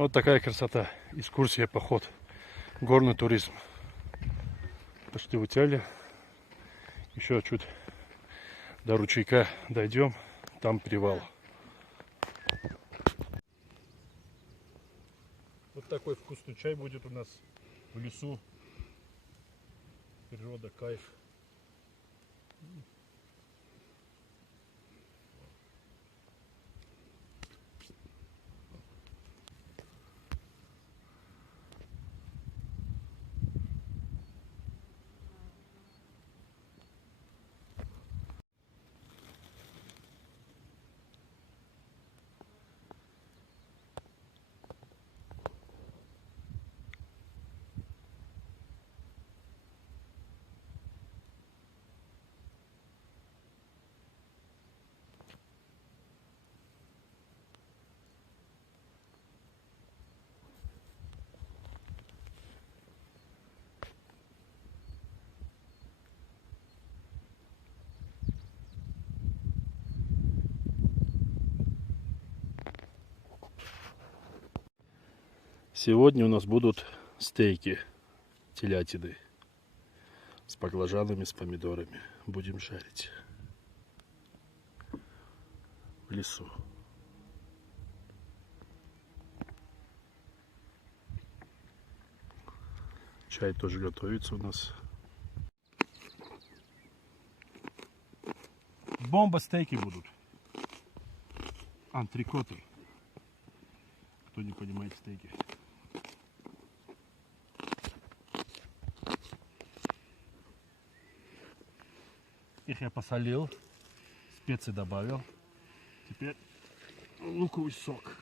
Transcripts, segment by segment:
Вот такая красота. Экскурсия, поход. Горный туризм. Почти в Утяле. Еще чуть до ручейка дойдем. Там привал. Вот такой вкусный чай будет у нас в лесу. Природа, кайф. Сегодня у нас будут стейки телятины с баклажанами, с помидорами. Будем жарить в лесу. Чай тоже готовится у нас. Бомба стейки будут. Антрикоты. Кто не понимает стейки. Их я посолил, специи добавил. Теперь луковый сок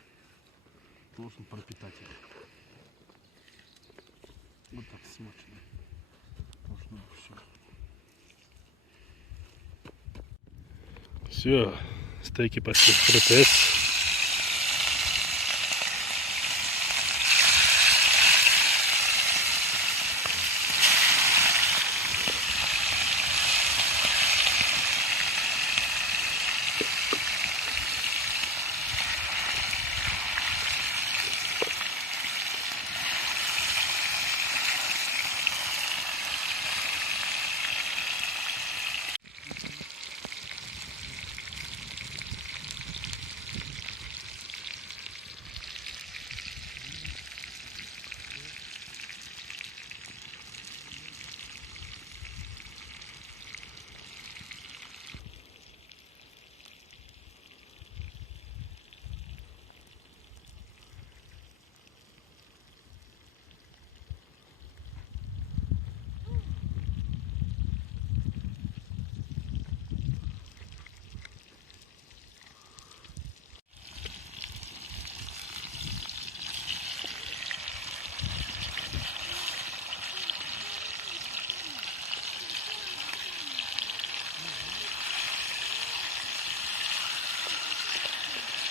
должен пропитать их. Вот так смочено. Должно быть все. Все, стейки пошли в процесс.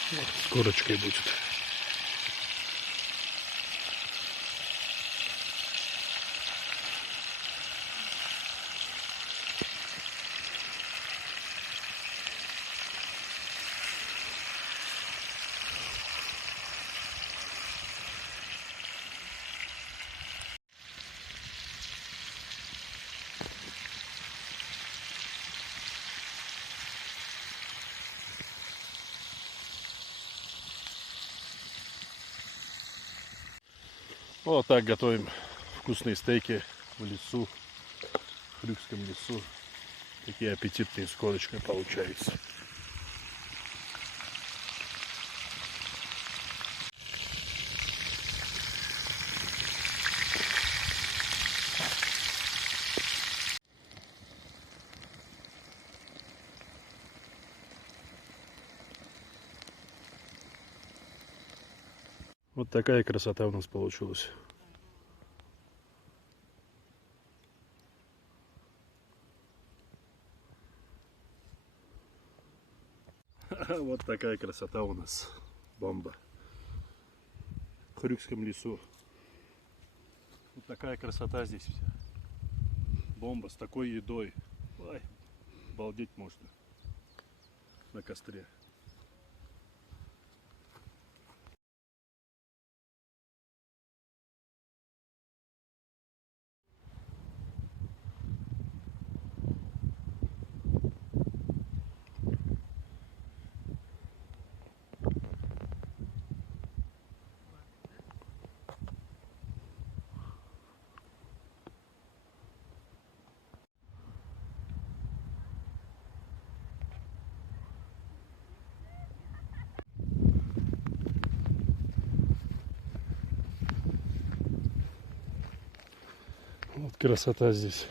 С корочкой будет. Вот так готовим вкусные стейки в лесу, в Хрюкском лесу. Такие аппетитные с корочкой получаются. Вот такая красота у нас получилась. Вот такая красота у нас. Бомба. В Хрюкском лесу. Вот такая красота здесь вся. Бомба с такой едой. Ой, обалдеть можно. На костре. красота здесь.